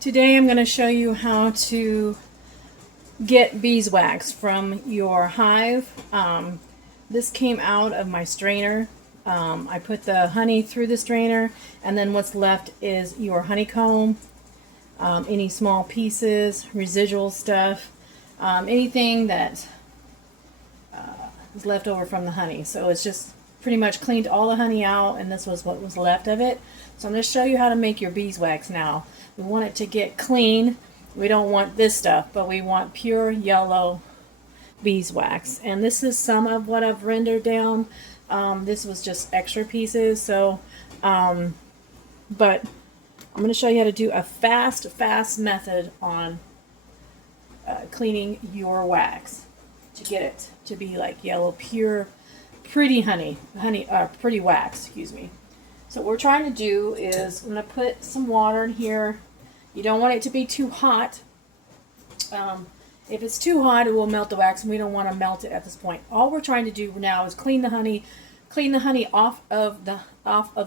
Today I'm going to show you how to get beeswax from your hive. This came out of my strainer. I put the honey through the strainer, and then what's left is your honeycomb, any small pieces, residual stuff, anything that is left over from the honey. So it's just pretty much cleaned all the honey out, and this was what was left of it. So I'm going to show you how to make your beeswax now. We want it to get clean. We don't want this stuff, but we want pure yellow beeswax. And this is some of what I've rendered down. This was just extra pieces. So, but I'm going to show you how to do a fast method on cleaning your wax to get it to be like yellow, pure, pretty pretty wax, excuse me. So what we're trying to do is I'm going to put some water in here. You don't want it to be too hot. If it's too hot, it will melt the wax, and we don't want to melt it at this point. All we're trying to do now is clean the honey off of the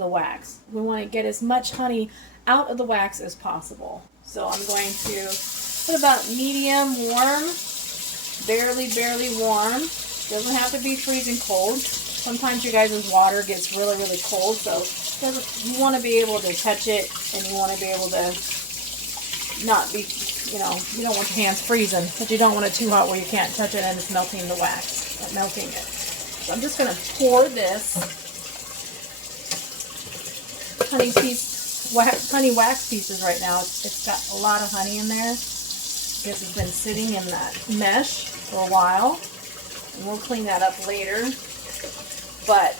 wax. We want to get as much honey out of the wax as possible. So I'm going to put about medium warm, barely warm. Doesn't have to be freezing cold. Sometimes your guys' water gets really cold, so you want to be able to touch it, and you want to be able to not be, you don't want your hands freezing, but you don't want it too hot where you can't touch it and it's melting the wax, melting it. So I'm just going to pour this honey wax pieces right now. It's got a lot of honey in there because it's been sitting in that mesh for a while, and we'll clean that up later. But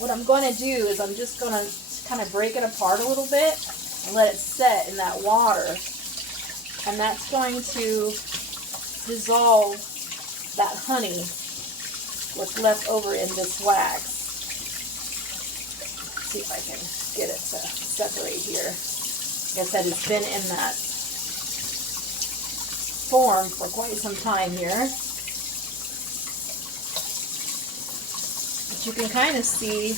what I'm going to do is I'm just going to kind of break it apart a little bit and let it set in that water, and that's going to dissolve that honey, what's left over in this wax. Let's see if I can get it to separate here. Like I said, it's been in that form for quite some time here. But you can kind of see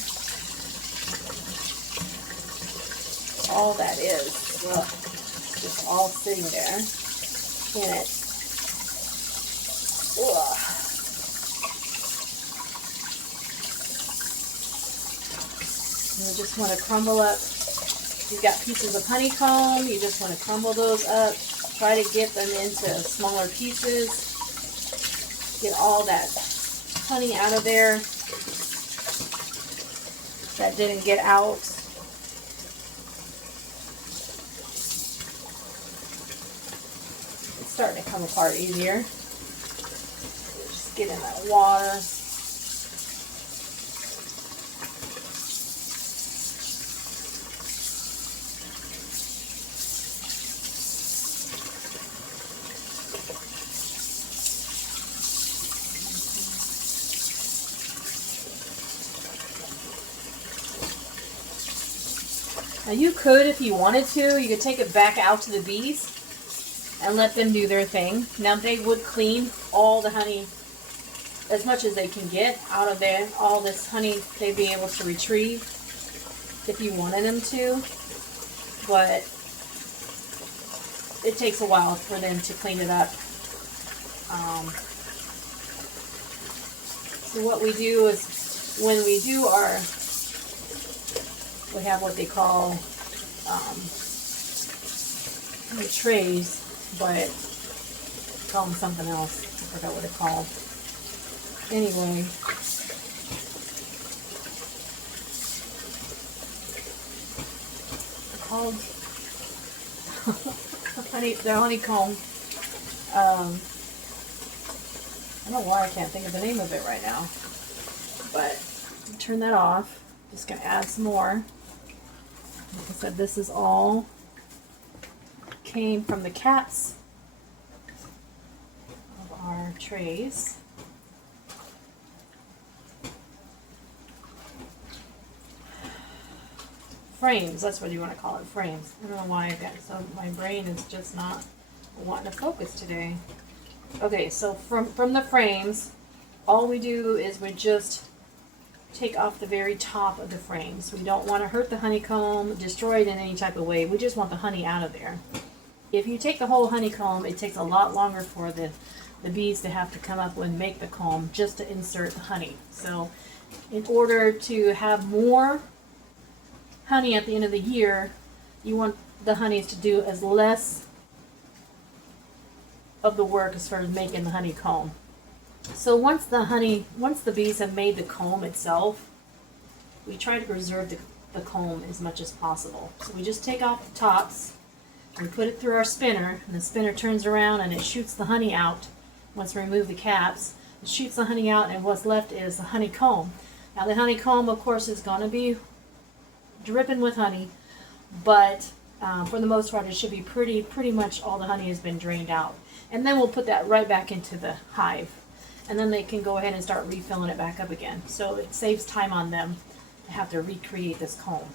all that is. Look, it's just all sitting there in it. Ugh. You just want to crumble up. You've got pieces of honeycomb. You just want to crumble those up. Try to get them into smaller pieces. Get all that honey out of there that didn't get out. It's starting to come apart easier. Just get in that water. Now you could, if you wanted to, you could take it back out to the bees and let them do their thing. Now they would clean all the honey as much as they can get out of there. All this honey they'd be able to retrieve if you wanted them to. But it takes a while for them to clean it up. So what we do is when we do we have what they call trays, but call them something else. I forgot what it's called. Anyway, called the honeycomb. I don't know why I can't think of the name of it right now, but turn that off. Just gonna add some more. Like I said, this is all came from the caps of our trays. Frames, that's what you want to call it, frames. I don't know why I got so my brain is just not wanting to focus today. Okay, so from the frames, all we do is we just take off the very top of the frames. We don't want to hurt the honeycomb, destroy it in any type of way. We just want the honey out of there. if you take the whole honeycomb, it takes a lot longer for the bees to have to come up and make the comb just to insert the honey. So in order to have more honey at the end of the year, you want the honeys to do as less of the work as far as making the honeycomb. So once the bees have made the comb itself, we try to preserve the comb as much as possible. So we just take off the tops, we put it through our spinner, and the spinner turns around and it shoots the honey out. Once we remove the caps, it shoots the honey out, and what's left is the honeycomb. Now the honeycomb, of course, is going to be dripping with honey, but for the most part, it should be pretty much all the honey has been drained out. And then we'll put that right back into the hive, and then they can go ahead and start refilling it back up again. So it saves time on them to have to recreate this comb.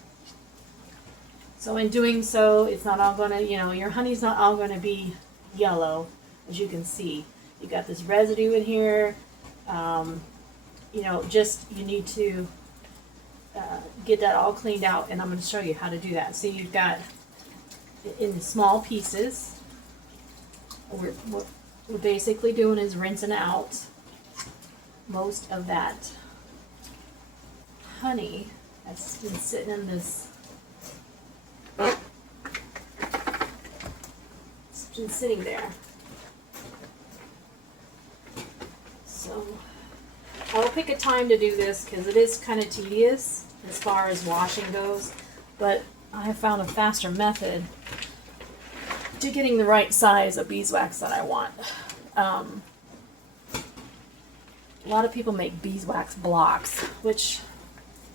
So in doing so, it's not all going to, your honey's not all going to be yellow, as you can see. You got this residue in here. You need to get that all cleaned out, and I'm going to show you how to do that. So you've got in small pieces. What we're basically doing is rinsing out most of that honey that's been sitting in this. It's been sitting there. So I'll pick a time to do this because it is kind of tedious as far as washing goes, but I have found a faster method to getting the right size of beeswax that I want. A lot of people make beeswax blocks, which,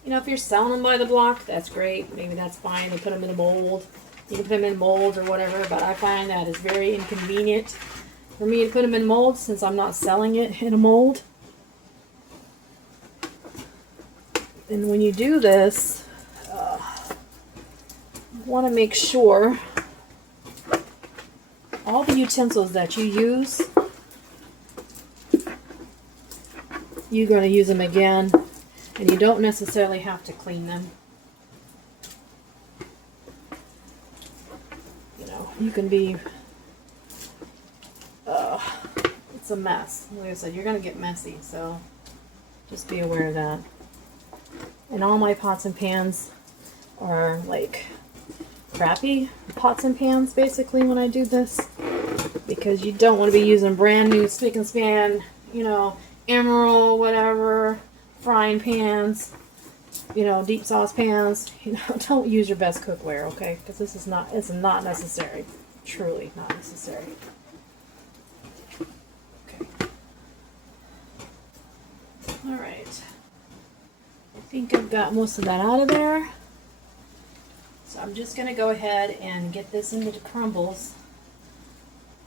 if you're selling them by the block, that's great. Maybe that's fine. They put them in a mold. You can put them in molds or whatever, but I find that it's very inconvenient for me to put them in molds since I'm not selling it in a mold. And when you do this, you want to make sure all the utensils that you use, you're going to use them again, and you don't necessarily have to clean them. You can be, it's a mess. Like I said, you're going to get messy, so just be aware of that. And all my pots and pans are like crappy pots and pans basically when I do this, because you don't want to be using brand new spick and span, emerald, whatever, frying pans, deep sauce pans. Don't use your best cookware, okay? Because it's not necessary. Truly not necessary. Okay. All right. I think I've got most of that out of there. So I'm just going to go ahead and get this into the crumbles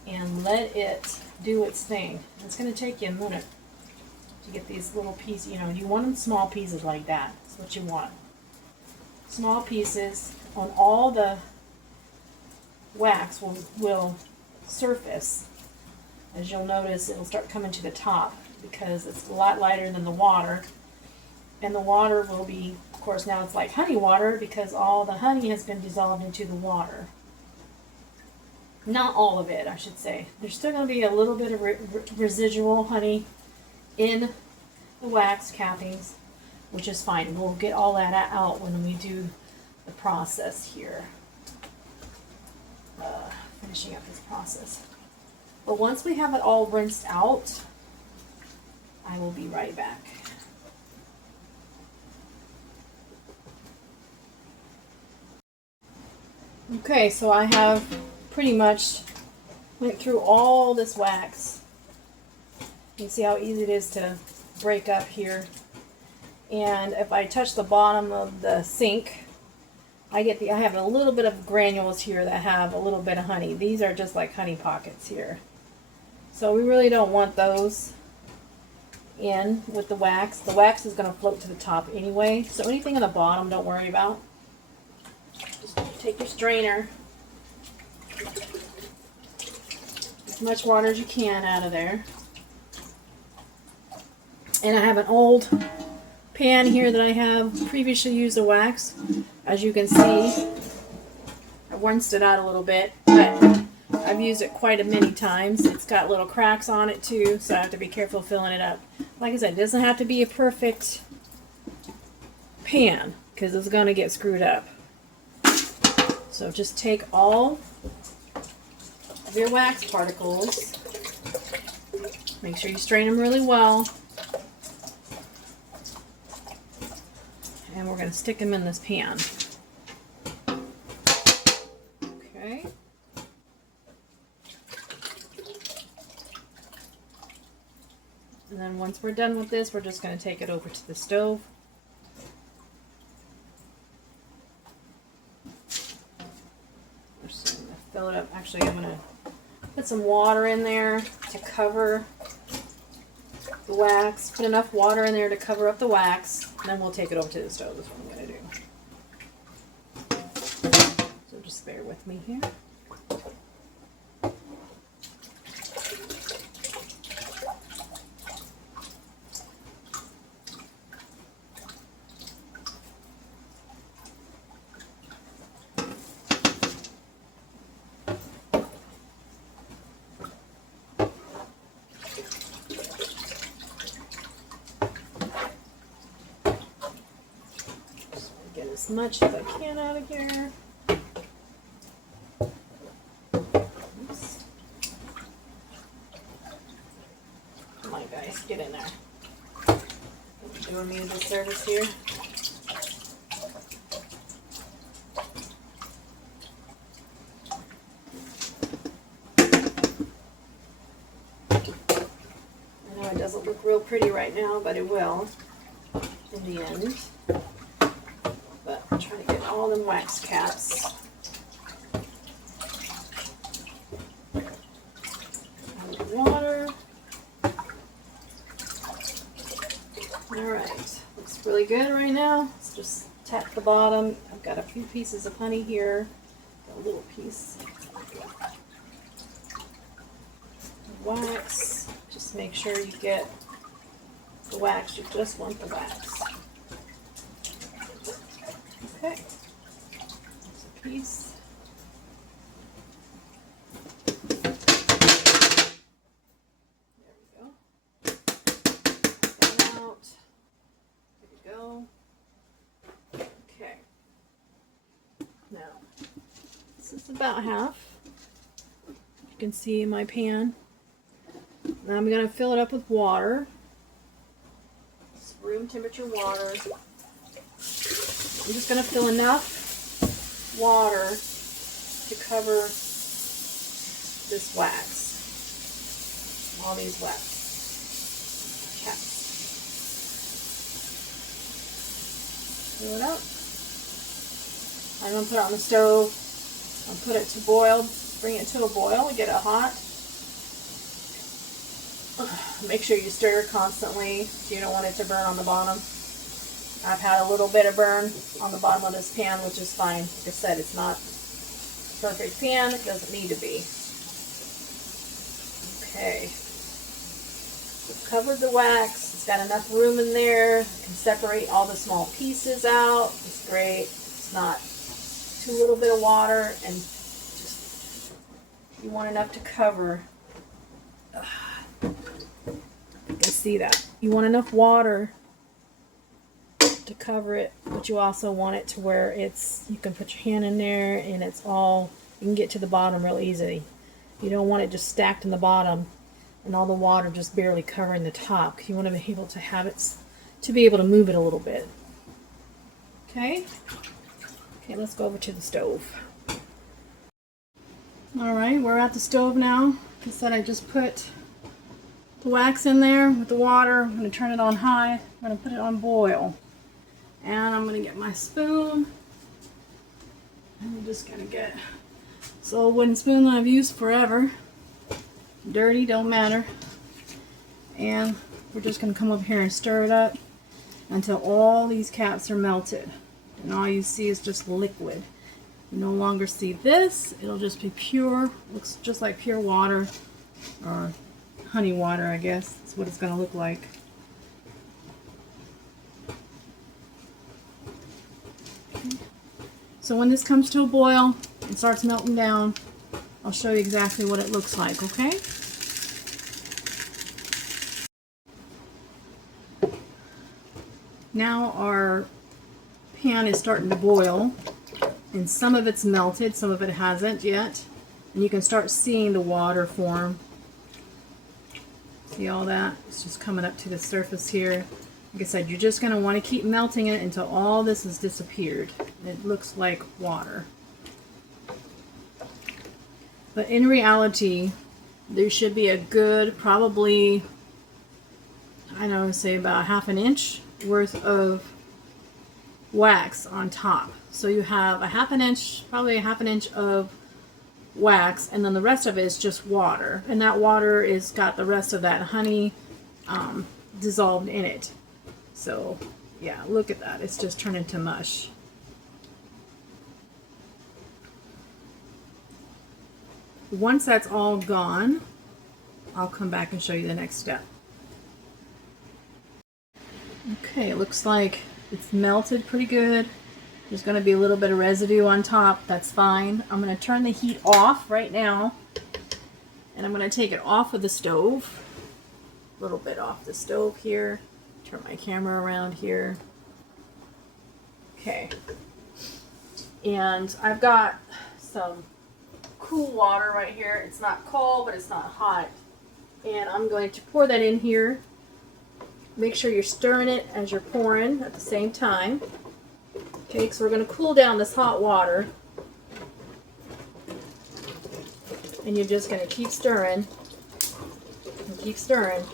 and let it do its thing. It's going to take you a minute to get these little pieces. You want them small pieces like that. That's what you want. Small pieces on all the wax will surface. As you'll notice, it'll start coming to the top because it's a lot lighter than the water. And the water will be, of course, now it's like honey water because all the honey has been dissolved into the water. Not all of it, I should say. There's still going to be a little bit of residual honey in the wax cappings, which is fine. We'll get all that out when we do the process here. Finishing up this process. But once we have it all rinsed out, I will be right back. Okay, so I have pretty much went through all this wax. You can see how easy it is to break up here. And if I touch the bottom of the sink, I have a little bit of granules here that have a little bit of honey. These are just like honey pockets here. So we really don't want those in with the wax. The wax is going to float to the top anyway. So anything on the bottom, don't worry about. Just take your strainer, as much water as you can out of there. And I have an old pan here that I have previously used the wax. As you can see, I rinsed it out a little bit, but I've used it quite a many times. It's got little cracks on it too, so I have to be careful filling it up. Like I said, it doesn't have to be a perfect pan because it's going to get screwed up. So just take all of your wax particles. Make sure you strain them really well. And we're going to stick them in this pan. Okay. And then once we're done with this, we're just going to take it over to the stove. We're just going to fill it up. Actually, I'm going to put some water in there to cover the wax. Put enough water in there to cover up the wax. And then we'll take it over to the stove. That's what I'm going to do. So just bear with me here. Get as much as I can out of here. Oops. Come on, guys, get in there. You're doing me a disservice here. I know it doesn't look real pretty right now, but it will in the end. But I'm trying to get all them wax caps. Add the water. Alright, looks really good right now. Let's just tap the bottom. I've got a few pieces of honey here. Got a little piece. Wax. Just make sure you get the wax. You just want the wax. Okay, there's a piece. There we go. Get that out. There we go. Okay. Now, this is about half. You can see in my pan. Now I'm going to fill it up with water. It's room temperature water. I'm just going to fill enough water to cover this wax, all these wax caps. Fill it up. I'm going to put it on the stove. I'll put it to boil, bring it to a boil, get it hot. Make sure you stir constantly so you don't want it to burn on the bottom. I've had a little bit of burn on the bottom of this pan, which is fine. Like I said, it's not a perfect pan. It doesn't need to be. Okay. We've covered the wax. It's got enough room in there. I can separate all the small pieces out. It's great. It's not too little bit of water, and just you want enough to cover. You can see that. You want enough water to cover it, but you also want it to where it's, you can put your hand in there and it's all, you can get to the bottom real easily. You don't want it just stacked in the bottom and all the water just barely covering the top. You want to be able to have it, to be able to move it a little bit. Okay? Okay, let's go over to the stove. Alright, we're at the stove now. Like I said, I just put the wax in there with the water. I'm going to turn it on high. I'm going to put it on boil. And I'm going to get my spoon. And I'm just going to get this old wooden spoon that I've used forever. Dirty, don't matter. And we're just going to come over here and stir it up until all these caps are melted. And all you see is just liquid. You no longer see this. It'll just be pure. Looks just like pure water. Or honey water, I guess. That's what it's going to look like. So when this comes to a boil and starts melting down, I'll show you exactly what it looks like, okay? Now our pan is starting to boil, and some of it's melted, some of it hasn't yet. And you can start seeing the water form. See all that? It's just coming up to the surface here. Like I said, you're just going to want to keep melting it until all this has disappeared. It looks like water. But in reality, there should be a good, probably, I don't know, say about ½ an inch worth of wax on top. So you have a ½ an inch, probably a ½ an inch of wax, and then the rest of it is just water. And that water is got the rest of that honey dissolved in it. So yeah, look at that. It's just turned into mush. Once that's all gone, I'll come back and show you the next step. Okay, it looks like it's melted pretty good. There's going to be a little bit of residue on top. That's fine. I'm going to turn the heat off right now, and I'm going to take it off of the stove. A little bit off the stove here. Turn my camera around here. Okay. And I've got some cool water right here. It's not cold, but it's not hot. And I'm going to pour that in here. Make sure you're stirring it as you're pouring at the same time. Okay, so we're going to cool down this hot water. And you're just going to keep stirring. And keep stirring.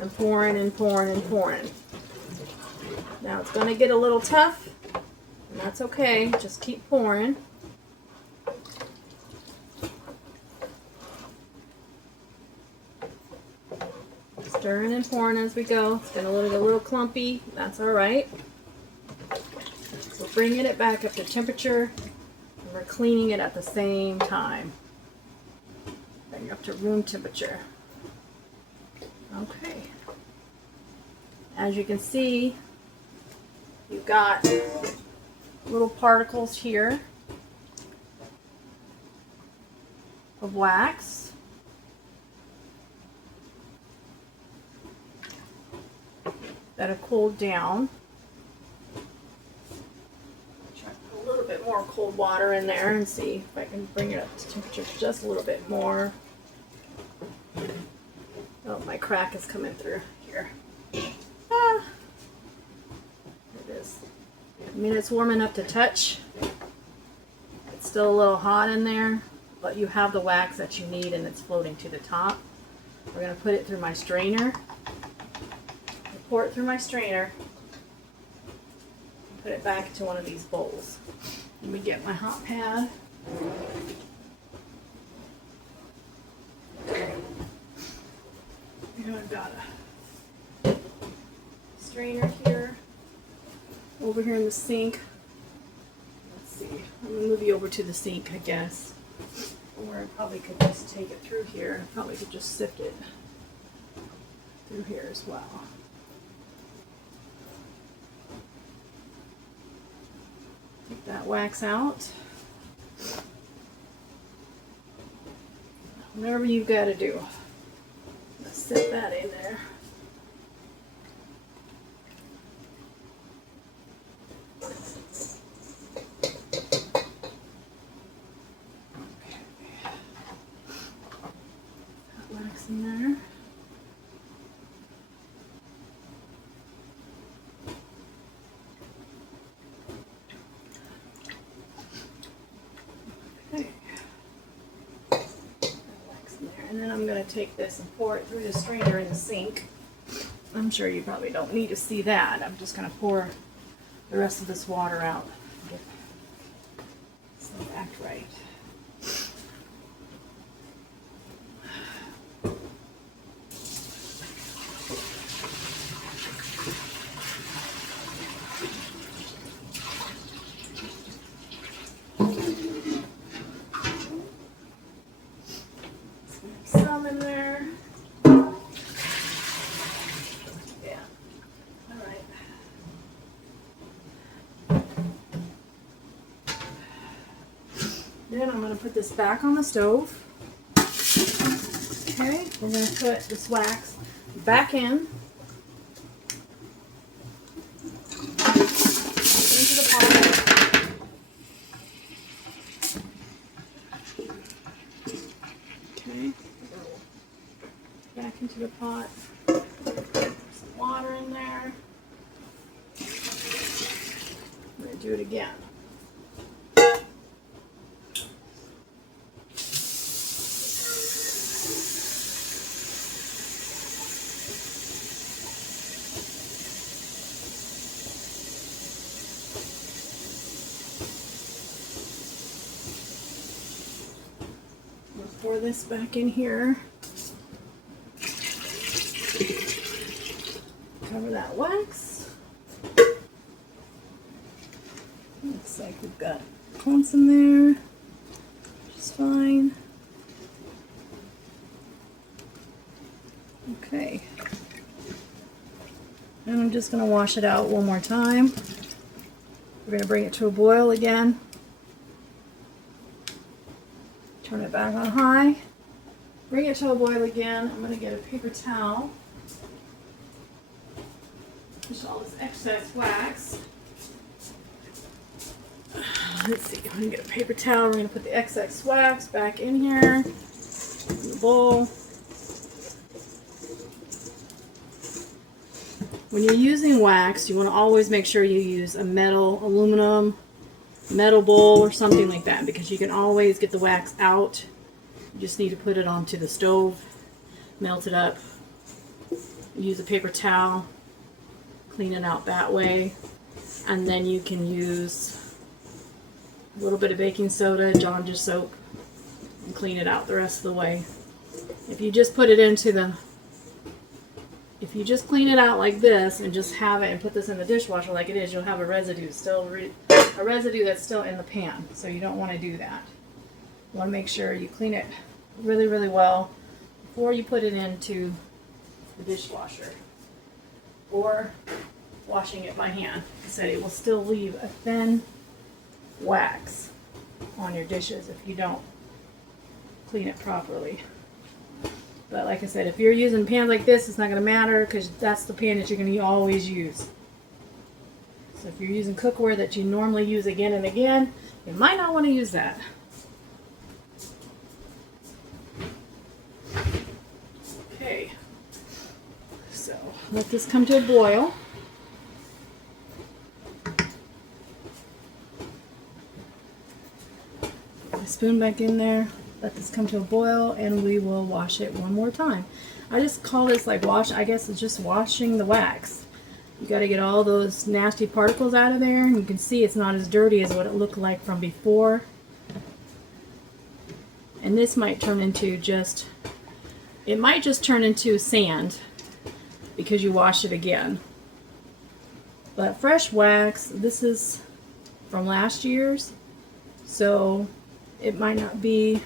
And pouring and pouring and pouring. Now it's going to get a little tough. And that's okay. Just keep pouring. Stirring and pouring as we go. It's going to look a little clumpy. That's alright. So we're bringing it back up to temperature, and we're cleaning it at the same time. Bring it up to room temperature. Okay. As you can see, you've got little particles here of wax. That have cooled down. Try to put a little bit more cold water in there and see if I can bring it up to temperature just a little bit more. Oh, my crack is coming through here. Ah, it is. I mean, it's warm enough to touch. It's still a little hot in there, but you have the wax that you need and it's floating to the top. We're going to put it through my strainer. Pour it through my strainer. Put it back into one of these bowls. Let me get my hot pad. I've got a strainer here. Over here in the sink. Let's see. I'm going to move you over to the sink, I guess. Or I probably could just take it through here. I probably could just sift it through here as well. Take that wax out. Whatever you've got to do. Let's set that in there. Okay. Got wax in there. And then I'm going to take this and pour it through the strainer in the sink. I'm sure you probably don't need to see that. I'm just going to pour the rest of this water out. Get stuff act right. Some in there. Yeah. All right. to put this back on the stove. Okay, we're going to put this wax back in into the pot. Okay, back into the pot. Some water in there. I'm going to do it again. Pour this back in here. Cover that wax. Looks like we've got clumps in there, which is fine. Okay. And I'm just going to wash it out one more time. We're going to bring it to a boil again. Turn it back on high. Bring it to a boil again. I'm going to get a paper towel. Push all this excess wax. Let's see, I'm going to get a paper towel. We're going to put the excess wax back in here, in the bowl. When you're using wax, you want to always make sure you use a aluminum metal bowl or something like that, because you can always get the wax out. You just need to put it onto the stove, melt it up, use a paper towel, clean it out that way, and then you can use a little bit of baking soda, John dish soap, and clean it out the rest of the way. If you just put it into if you just clean it out like this and just have it and put this in the dishwasher like it is, you'll have a residue a residue that's still in the pan. So you don't want to do that. You want to make sure you clean it really, really well before you put it into the dishwasher, or washing it by hand. Like I said, it will still leave a thin wax on your dishes if you don't clean it properly. But like I said, if you're using pans like this, it's not going to matter, because that's the pan that you're going to always use. So if you're using cookware that you normally use again and again, you might not want to use that. Okay, so let this come to a boil. Put the spoon back in there. Let this come to a boil, and we will wash it one more time. I just call this like I guess it's just washing the wax. You got to get all those nasty particles out of there, and you can see it's not as dirty as what it looked like from before. And this might turn into it might just turn into sand because you wash it again. But fresh wax, this is from last year's, so it might not be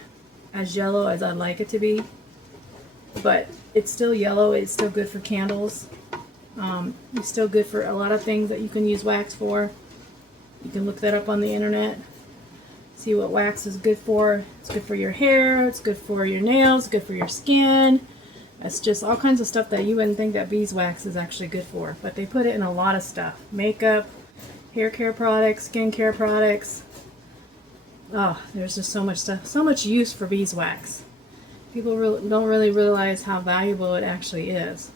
as yellow as I'd like it to be, but it's still yellow. It's still good for candles. It's still good for a lot of things that you can use wax for. You can look that up on the internet, see what wax is good for. It's good for your hair, it's good for your nails, good for your skin. It's just all kinds of stuff that you wouldn't think that beeswax is actually good for, but they put it in a lot of stuff. Makeup, hair care products, skin care products. Oh, there's just so much stuff, so much use for beeswax. People don't really realize how valuable it actually is.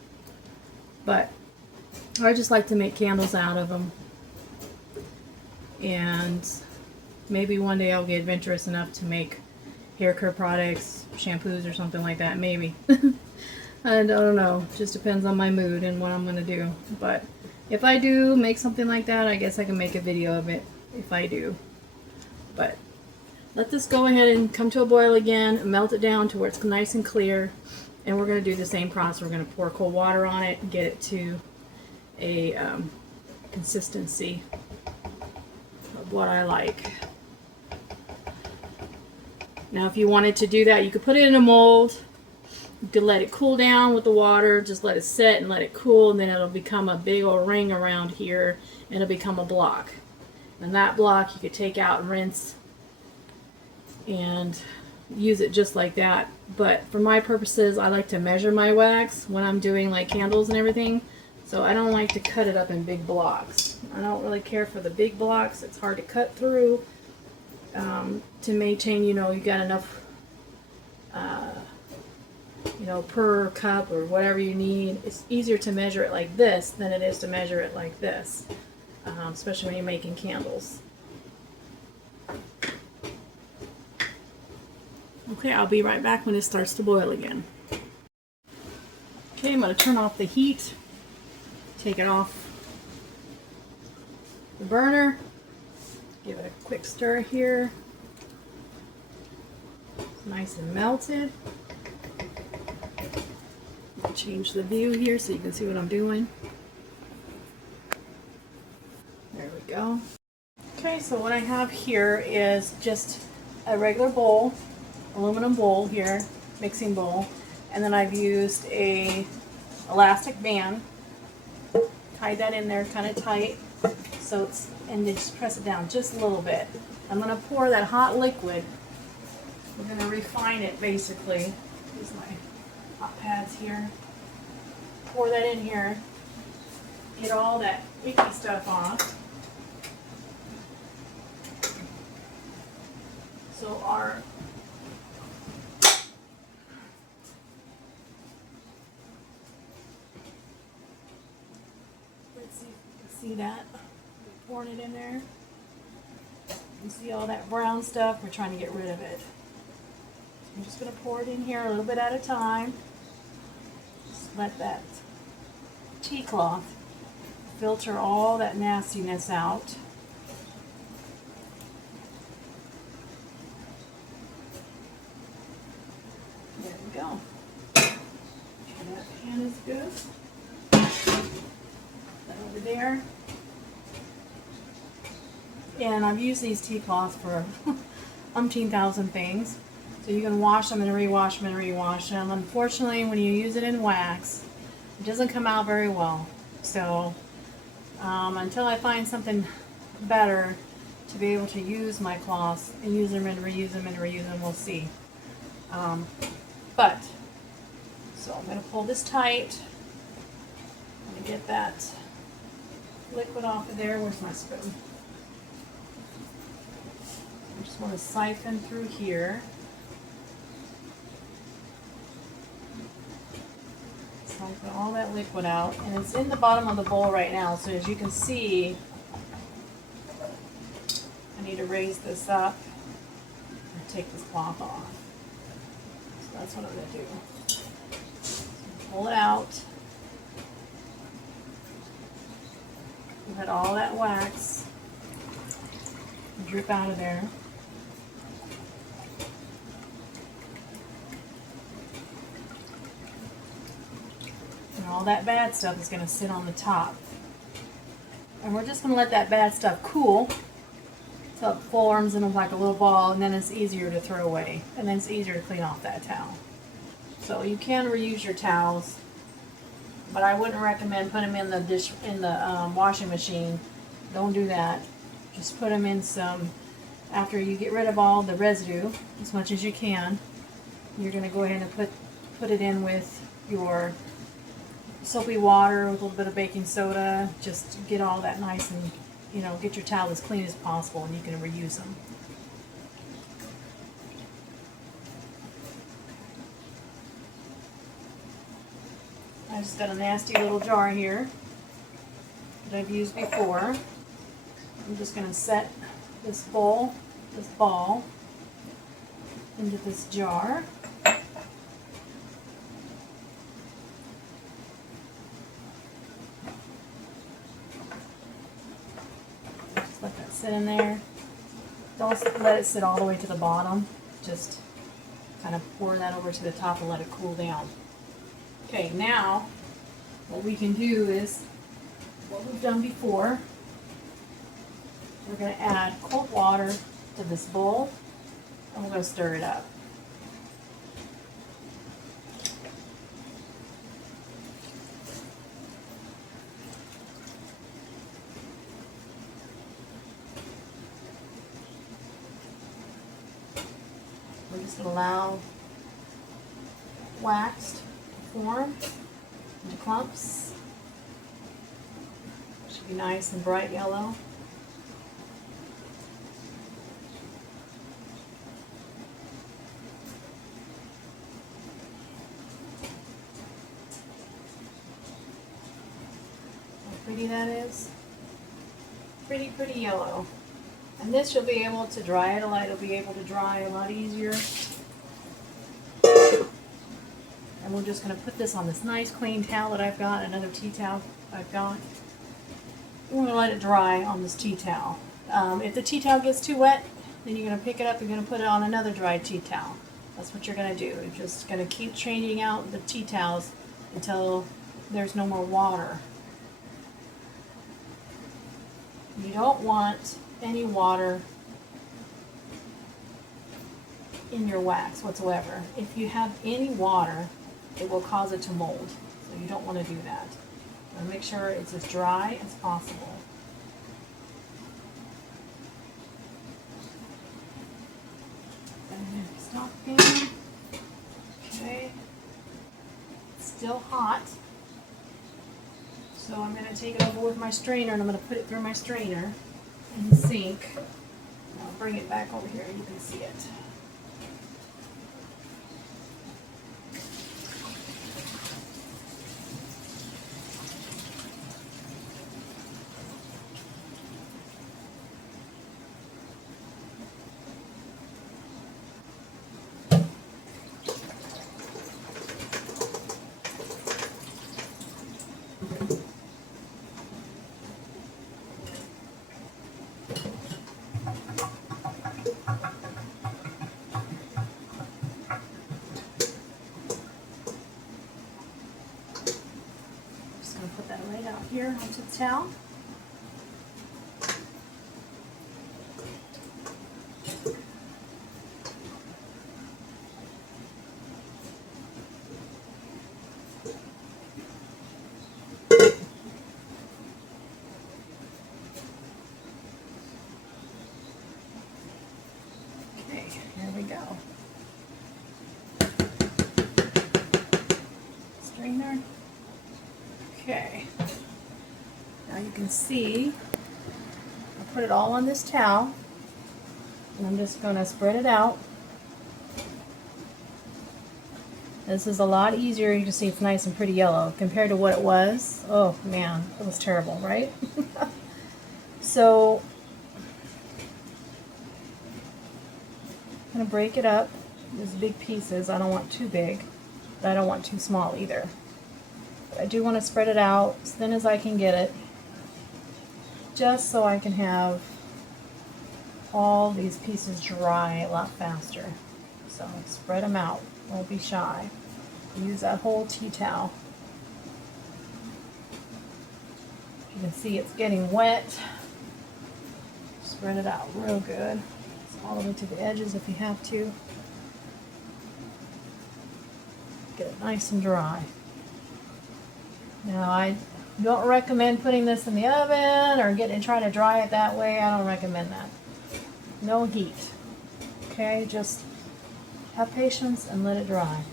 But I just like to make candles out of them. And maybe one day I'll get adventurous enough to make hair care products, shampoos or something like that, maybe. I don't know, just depends on my mood and what I'm going to do. But if I do make something like that, I guess I can make a video of it if I do. But let this go ahead and come to a boil again, melt it down to where it's nice and clear, and we're going to do the same process. We're going to pour cold water on it and get it to a consistency of what I like. Now if you wanted to do that, you could put it in a mold. You could let it cool down with the water, just let it set and let it cool, and then it'll become a big old ring around here, and it'll become a block. And that block you could take out and rinse and use it just like that. But for my purposes, I like to measure my wax when I'm doing like candles and everything. So I don't like to cut it up in big blocks. I don't really care for the big blocks. It's hard to cut through. To maintain, you know, you got enough, you know, per cup or whatever you need. It's easier to measure it like this than it is to measure it like this, especially when you're making candles. Okay, I'll be right back when it starts to boil again. Okay, I'm going to turn off the heat, take it off the burner, give it a quick stir here. It's nice and melted. I'll change the view here so you can see what I'm doing. There we go. Okay, so what I have here is just a regular bowl, aluminum bowl here, mixing bowl, and then I've used a elastic band, tied that in there kind of tight, so it's, and then just press it down just a little bit. I'm going to pour that hot liquid. We're going to refine it basically. Use my hot pads here. Pour that in here. Get all that icky stuff off. So our let's see if you can see that. We're pouring it in there. You see all that brown stuff? We're trying to get rid of it. I'm just going to pour it in here a little bit at a time. Just let that tea cloth filter all that nastiness out. There we go. That pan is good. That over there. And I've used these tea cloths for umpteen thousand things. So you can wash them and rewash them and rewash them. Unfortunately, when you use it in wax, it doesn't come out very well. So until I find something better to be able to use my cloths and use them and reuse them and reuse them, we'll see. So I'm going to pull this tight. I'm going to get that liquid off of there. Where's my spoon? I just want to siphon through here. Siphon all that liquid out, and it's in the bottom of the bowl right now, so as you can see, I need to raise this up and take this cloth off. So that's what I'm going to do. Pull it out. Let all that wax drip out of there. And all that bad stuff is going to sit on the top. And we're just going to let that bad stuff cool until it forms in like a little ball, and then it's easier to throw away. And then it's easier to clean off that towel. So you can reuse your towels, but I wouldn't recommend putting them in the washing machine. Don't do that. Just put them in some, after you get rid of all the residue, as much as you can, you're going to go ahead and put it in with your soapy water with a little bit of baking soda. Just get all that nice and, you know, get your towel as clean as possible, and you can reuse them. I just got a nasty little jar here that I've used before. I'm just going to set this ball into this jar. Just let that sit in there. Don't let it sit all the way to the bottom. Just kind of pour that over to the top and let it cool down. Okay, now what we can do is what we've done before. We're going to add cold water to this bowl, and we're going to stir it up. just allow wax to form into clumps. Should be nice and bright yellow. How pretty that is. Pretty yellow. And this you'll be able to dry it a lot. It'll be able to dry a lot easier. And we're just going to put this on this nice clean towel that I've got, another tea towel I've got. We're going to let it dry on this tea towel. If the tea towel gets too wet, then you're going to pick it up, you're going to put it on another dry tea towel. That's what you're going to do. You're just going to keep changing out the tea towels until there's no more water. You don't want any water in your wax whatsoever. If you have any water, it will cause it to mold. So you don't want to do that. So make sure it's as dry as possible. And stop again. Okay. It's still hot. So I'm going to take it over with my strainer and I'm going to put it through my strainer in the sink. I'll bring it back over here and you can see it. Put that right out here onto the towel. Okay, here we go. Strainer. Okay, now you can see I put it all on this towel and I'm just going to spread it out. This is a lot easier. You can see it's nice and pretty yellow compared to what it was. Oh man, it was terrible, right? So I'm going to break it up into big pieces. I don't want too big, but I don't want too small either. I do want to spread it out as thin as I can get it, just so I can have all these pieces dry a lot faster. So spread them out, don't be shy. Use that whole tea towel. You can see it's getting wet. Spread it out real good, all the way to the edges if you have to. Get it nice and dry. Now, I don't recommend putting this in the oven or trying to dry it that way. I don't recommend that. No heat. Okay, just have patience and let it dry.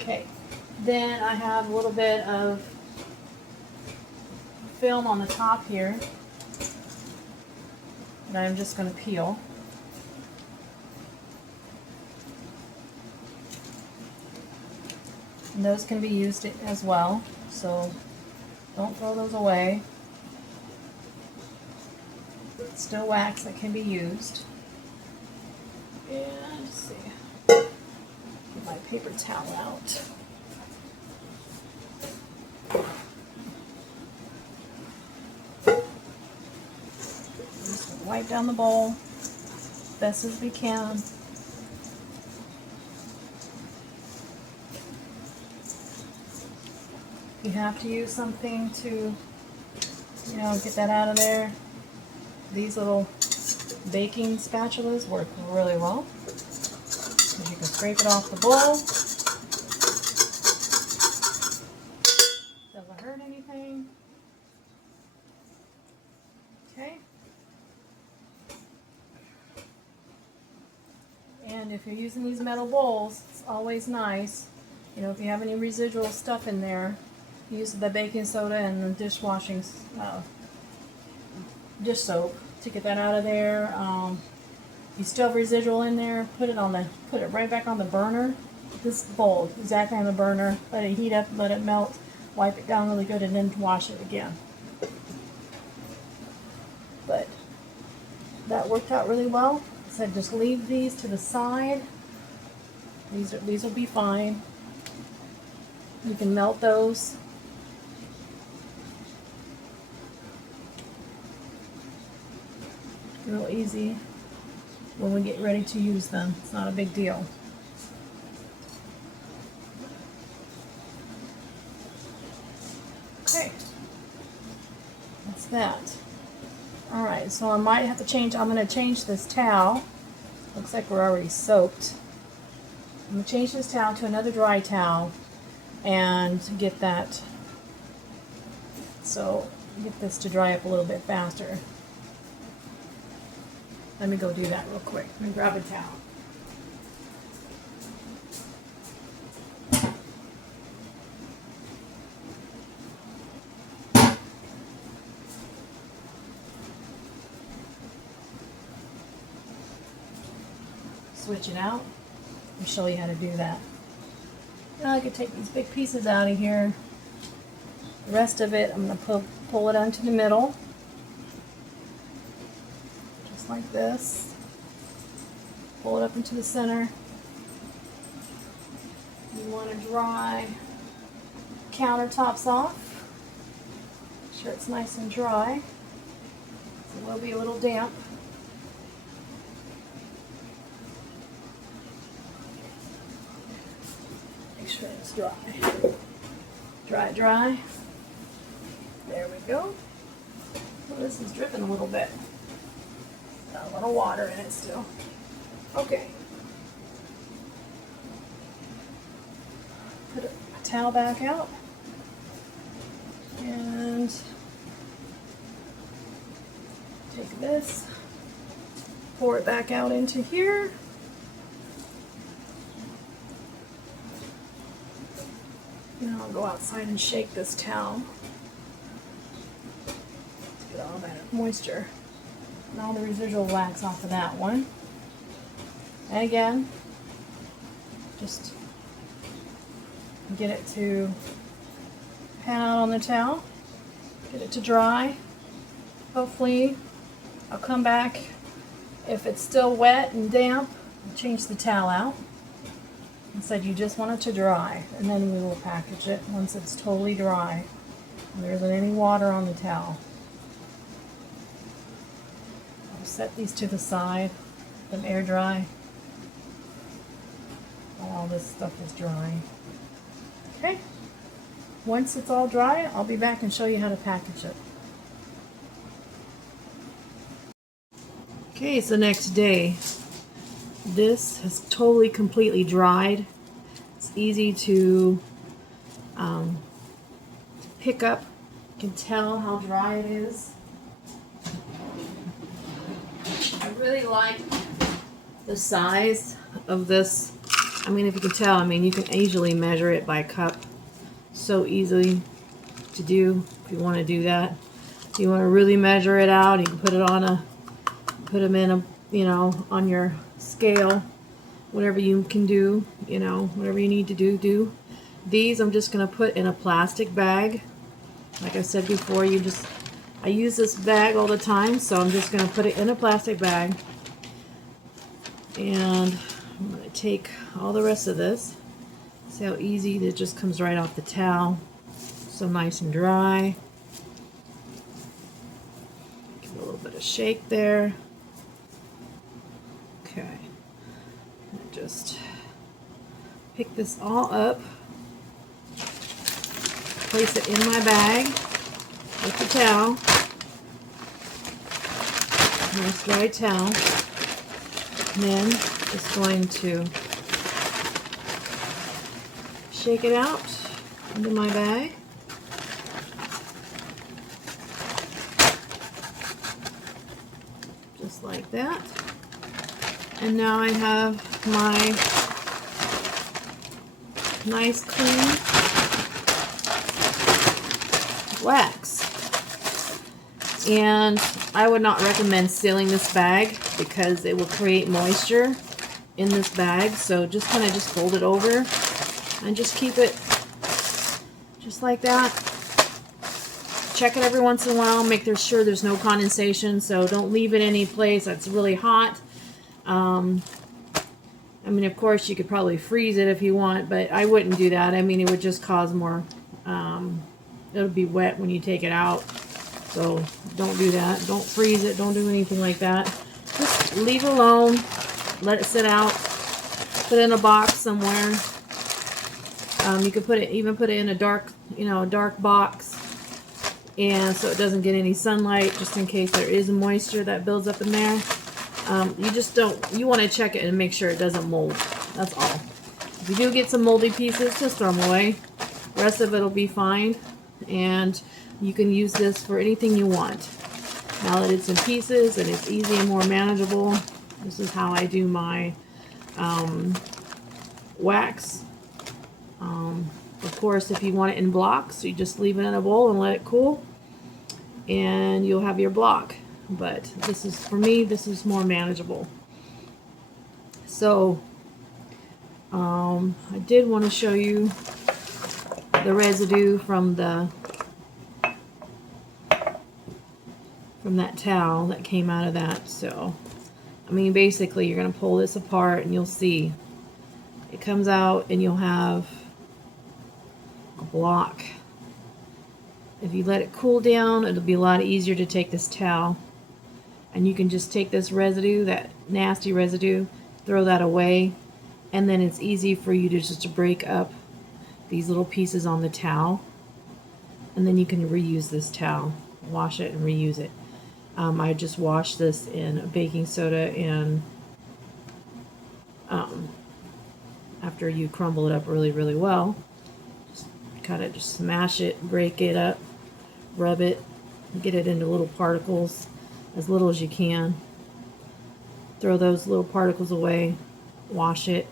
Okay, then I have a little bit of film on the top here that I'm just going to peel. And those can be used as well, so don't throw those away. It's still wax that can be used. And let's see, get my paper towel out. Just wipe down the bowl best as we can. You have to use something to, get that out of there. These little baking spatulas work really well. You can scrape it off the bowl. Doesn't hurt anything. Okay. And if you're using these metal bowls, it's always nice, you know, if you have any residual stuff in there, use the baking soda and the dishwashing dish soap to get that out of there. You still have residual in there, put it right back on the burner. This bowl, exactly on the burner. Let it heat up, let it melt, wipe it down really good, and then wash it again. But that worked out really well. I said just leave these to the side. These will be fine. You can melt those. Real easy when we get ready to use them. It's not a big deal. Okay, that's that. Alright, so I might have to change, I'm going to change this towel. Looks like we're already soaked. I'm going to change this towel to another dry towel and get that, so get this to dry up a little bit faster. Let me go do that real quick. Let me grab a towel. Switch it out and show you how to do that. Now I can take these big pieces out of here. The rest of it, I'm going to pull it onto the middle. Just like this. Pull it up into the center. You want to dry countertops off. Make sure it's nice and dry. So it will be a little damp. Make sure it's dry. Dry, dry. There we go. Well, this is dripping a little bit. Got a little water in it still. Okay. Put a towel back out. And take this, pour it back out into here. Now I'll go outside and shake this towel to get all that moisture and all the residual wax off of that one. And again, just get it to pan out on the towel, get it to dry. Hopefully I'll come back. If it's still wet and damp, I'll change the towel out. I said you just want it to dry, and then we will package it once it's totally dry and there isn't any water on the towel. I'll set these to the side, let them air dry while all this stuff is drying. Okay, once it's all dry, I'll be back and show you how to package it. Okay, it's the next day. This has totally completely dried. It's easy to pick up. You can tell how dry it is. I really like the size of this. I mean, if you can tell, I mean, you can easily measure it by cup. So easy to do if you want to do that. If you want to really measure it out, you can put them in a, you know, on your scale, whatever you can do, you know, whatever you need to do. These I'm just going to put in a plastic bag. Like I said before, I use this bag all the time, so I'm just going to put it in a plastic bag. And I'm going to take all the rest of this. See how easy it just comes right off the towel. So nice and dry. Give it a little bit of shake there. Okay. Just pick this all up. Place it in my bag with the towel. Nice dry towel. And then just going to shake it out into my bag. Just like that. And now I have my nice clean wax. And I would not recommend sealing this bag because it will create moisture in this bag. So just kind of just fold it over and just keep it just like that. Check it every once in a while, make sure there's no condensation, so don't leave it any place that's really hot. I mean, of course, you could probably freeze it if you want, but I wouldn't do that. I mean, it would just cause more, it'll be wet when you take it out, so don't do that. Don't freeze it, don't do anything like that. Just leave it alone, let it sit out, put it in a box somewhere. You could even put it in a dark, dark box, and so it doesn't get any sunlight, just in case there is moisture that builds up in there. You want to check it and make sure it doesn't mold. That's all. If you do get some moldy pieces, just throw them away. The rest of it will be fine, and you can use this for anything you want. Now that it's in pieces and it's easy and more manageable, this is how I do my wax. Of course, if you want it in blocks, you just leave it in a bowl and let it cool, and you'll have your block. But this is, for me, this is more manageable. So I did want to show you the residue from that towel that came out of that. So I mean, basically you're going to pull this apart and you'll see it comes out, and you'll have a block. If you let it cool down, it'll be a lot easier to take this towel, and you can just take this residue, that nasty residue, throw that away, and then it's easy for you to just break up these little pieces on the towel, and then you can reuse this towel, wash it and reuse it. I just washed this in baking soda, and after you crumble it up really, really well, just kind of just smash it, break it up, rub it, get it into little particles, as little as you can. Throw those little particles away, wash it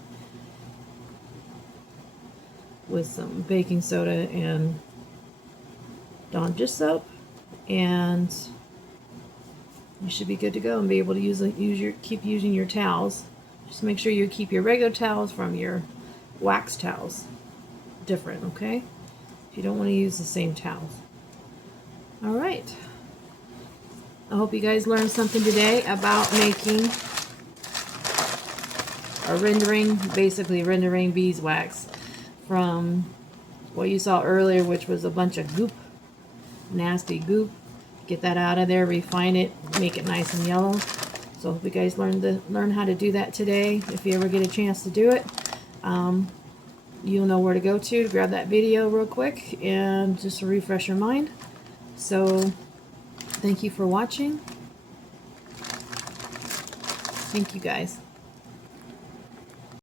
with some baking soda and Dawn dish soap, and you should be good to go and be able to keep using your towels. Just make sure you keep your regular towels from your wax towels different, okay? If you don't want to use the same towels. All right. I hope you guys learned something today about making or basically rendering beeswax from what you saw earlier, which was a bunch of goop, nasty goop. Get that out of there, refine it, make it nice and yellow. So I hope you guys learn how to do that today. If you ever get a chance to do it, you'll know where to go to grab that video real quick and just to refresh your mind. So thank you for watching. Thank you guys.